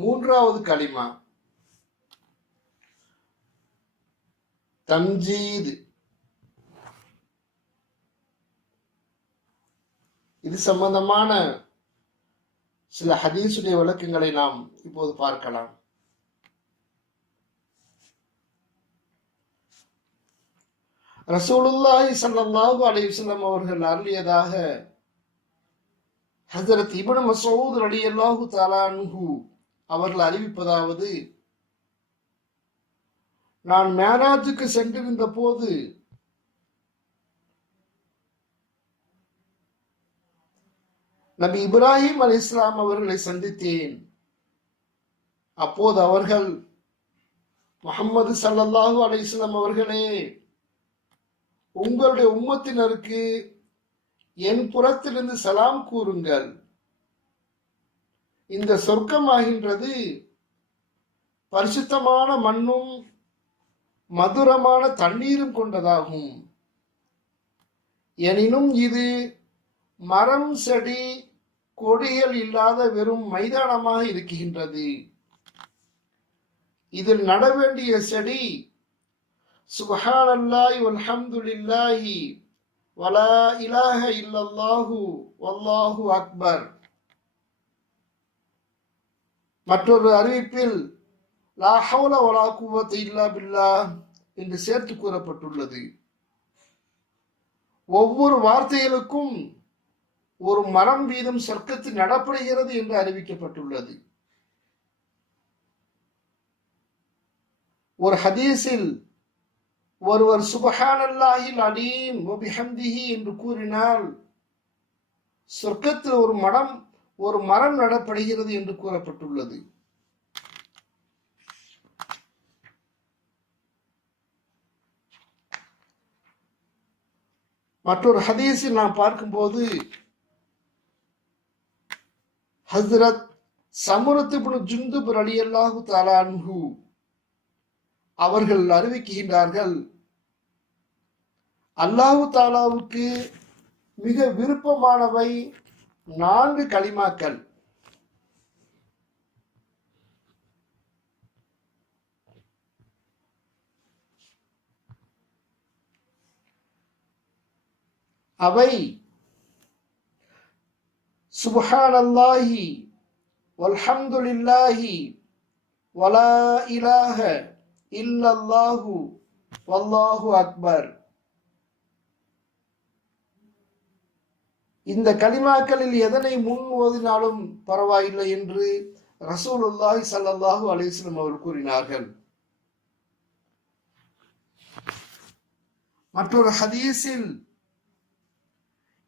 மூன்றாவது களிமா தம்ஜீத். இது சம்பந்தமான சில ஹதீஸுடைய விளக்கங்களை நாம் இப்போது பார்க்கலாம். ரசூலுல்லாஹி ஸல்லல்லாஹு அலைஹி வஸல்லம் அவர்கள் அருளியதாக ஹஜ்ரத் இப்னு மஸ்ஊத் ரலியல்லாஹு தஆலா அன்ஹு அவர்கள் அறிவிப்பதாவது, நான் மேராஜுக்கு சென்றிருந்த போது நபி இப்ராஹிம் அலைஹிஸ்ஸலாம் அவர்களை சந்தித்தேன். அப்போது அவர்கள், முஹம்மது ஸல்லல்லாஹு அலைஹி வஸல்லம் அவர்களே, உங்களுடைய உம்மத்தினருக்கு என் புறத்திலிருந்து சலாம் கூறுங்கள். இந்த சொர்க்கமாகின்றது பரிசுத்தமான மண்ணும் மதுரமான தண்ணீரும் கொண்டதாகும். எனினும் இது மரம் செடி கொடிகள் இல்லாத வெறும் மைதானமாக இருக்கின்றது. இதில் நட வேண்டிய செடி சுப்ஹானல்லாஹி வல்ஹம்துலில்லாஹி வலா இலாஹ இல்லல்லாஹு வல்லாஹு அக்பர். மற்றொரு அறிவிப்பில் லா ஹவ்ல வலா குவத்த இல்லா பில்லாஹ் என்று சேர்த்து கூறப்பட்டுள்ளது. ஒவ்வொரு வார்த்தைகளுக்கும் ஒரு மரம் வீதம் சொர்க்கத்தில் நடப்படுகிறது என்று அறிவிக்கப்பட்டுள்ளது. ஒரு ஹதீஸில் ஒருவர் சுப்ஹானல்லாஹில் அலீம் வ பிஹம்திஹி என்று கூறினால் சொர்க்கத்தில் ஒரு மரம் நடப்படுகிறது என்று கூறப்பட்டுள்ளது. மற்றொரு ஹதீஸில் நாம் பார்க்கும்போது ஹஸ்ரத் சமுரத் இப்னு ஜுந்துப் ரலியல்லாஹு தஆலா அன்ஹு அவர்கள் அறிவிக்கின்றார்கள், அல்லாஹு தாலாவுக்கு மிக விருப்பமானவை 4 களிமாக்கள். அவை சுப்ஹானல்லாஹி வல்ஹம்துலில்லாஹி வலா இலாஹ இல்லல்லாஹு வல்லாஹு அக்பர். இந்த கலிமாக்களில் எதனை முன் ஓதினாலும் பரவாயில்லை என்று ரசூலுல்லாஹி ஸல்லல்லாஹு அலைஹி வஸல்லம் அவர்கள் கூறினார்கள். மற்றொரு ஹதீஸில்,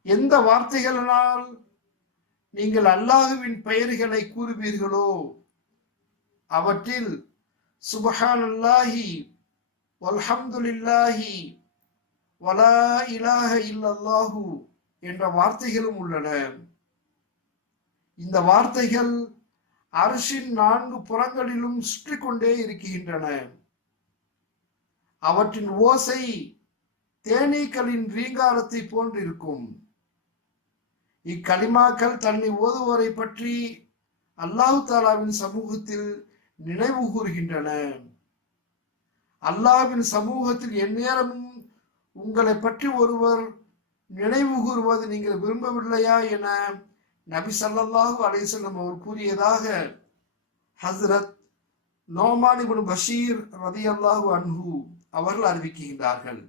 எந்த வார்த்தைகளினால் நீங்கள் அல்லாஹுவின் பெயர்களை கூறுவீர்களோ அவற்றில் சுப்ஹானல்லாஹி வல்ஹம்துலில்லாஹி வலா இலாஹ இல்லல்லாஹு என்ற வார்த்தைகளும் உள்ளன. இந்த வார்த்தைகள் அர்ஷின் 4 புறங்களிலும் சுற்றி கொண்டே இருக்கின்றன. அவற்றின் ஓசை தேனீக்களின் ரீங்காரத்தை போன்றிருக்கும். இக்கலிமாக்கள் தன்னை ஓதுவோரை பற்றி அல்லாஹு தாலாவின் சமூகத்தில் நினைவு கூறுகின்றன. அல்லாஹ்வின் சமூகத்தில் எந்நேரமும் உங்களை பற்றி ஒருவர் நினைவு கூறுவது நீங்கள் விரும்பவில்லையா என நபி ஸல்லல்லாஹு அலைஹி வஸல்லம் அவர் கூறியதாக ஹஸ்ரத் நோமான் இப்னு பஷீர் ரலியல்லாஹு அன்ஹு அவர்கள் அறிவிக்கின்றார்கள்.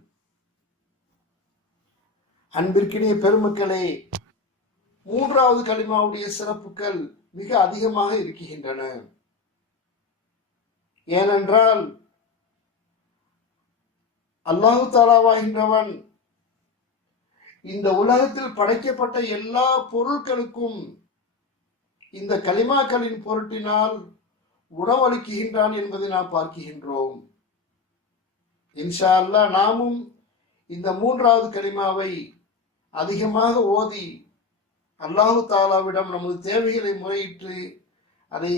அன்பிற்கினிய பெருமக்களே, 3வது கலிமாவுடைய சிறப்புகள் மிக அதிகமாக இருக்கின்றன. ஏனென்றால் அல்லாஹு தாலாவாகின்றவன் இந்த உலகத்தில் படைக்கப்பட்ட எல்லா பொருட்களுக்கும் இந்த கலிமாக்களின் பொருட்டினால் உணவளிக்கின்றான் என்பதை நாம் பார்க்கின்றோம். இன்ஷா அல்லாஹ் நாமும் இந்த 3வது கலிமாவை அதிகமாக ஓதி அல்லாஹு தாலாவிடம் நமது தேவைகளை முறையிட்டு அதை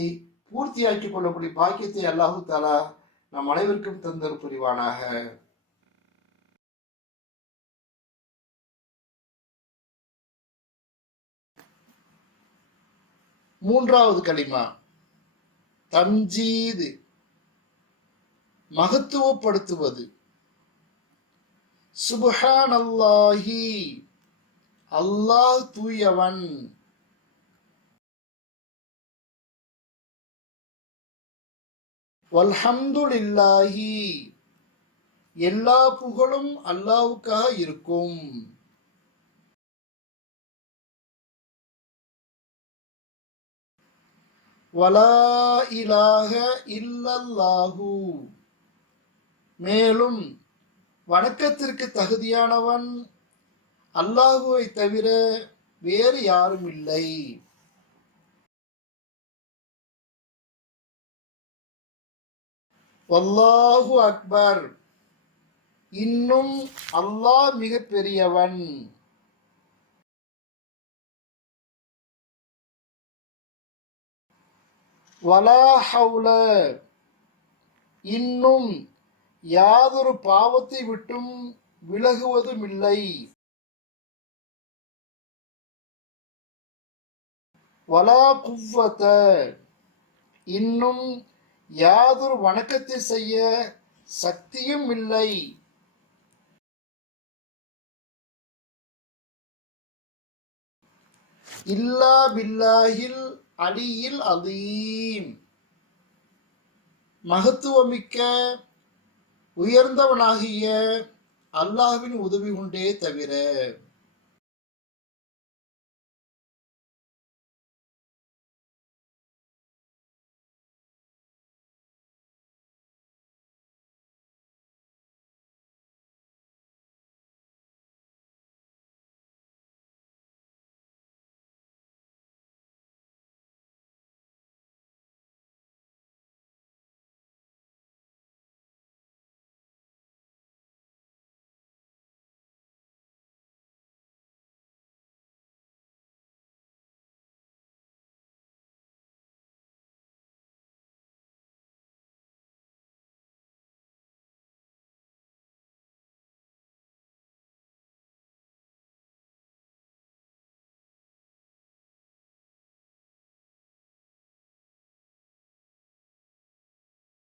பூர்த்தியாக்கிக் கொள்ளக்கூடிய பாக்கியத்தை அல்லாஹு தாலா நம் அனைவருக்கும் தந்தர் புரிவானாக. 3வது கலிமா தம்ஜீது மகத்துவப்படுத்துவது. சுப்ஹானல்லாஹி அல்லாஹ் தூயவன். வல்ஹம்துலில்லாஹி எல்லா புகழும் அல்லாஹ்வுக்காக இருக்கும். வலா இலாஹ இல்லல்லாஹு மேலும் வணக்கத்திற்கு தகுதியானவன் அல்லாஹுவை தவிர வேறு யாரும் இல்லை. வல்லாஹு அக்பர் இன்னும் அல்லாஹ் மிக பெரியவன். வலா ஹவுல இன்னும் யாதொரு பாவத்தை விட்டும் விலகுவதும் இல்லை. வலா குவ்வத இன்னும் யாதொரு வணக்கத்தை செய்ய சக்தியும் இல்லை. இல்லா பில்லாஹில் அலியில் அதீம் மகத்துவமிக்க உயர்ந்தவனாகிய அல்லாஹ்வின் உதவி கொண்டே தவிர.